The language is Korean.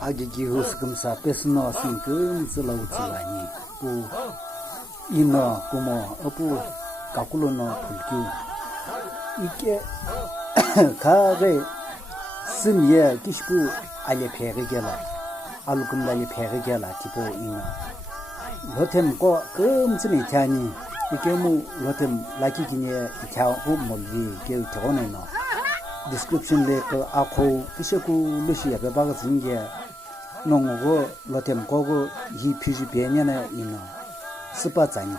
아기기 후스금사 베스노 신금 슬로우치라니 부 이노 고모 어부 가꾸로노 불규 이게 가게 스미에 기시부 알레 페게게라 알금라이 페게게라 tipo 이노 로템고 금스니 타니 이게 뭐 로템 라키기네 이타고 몰리 게 저거네노 description le ko akho kiseku lusia be baga zinge nongo lotem kogo hi phiji be nyana ina sipa zani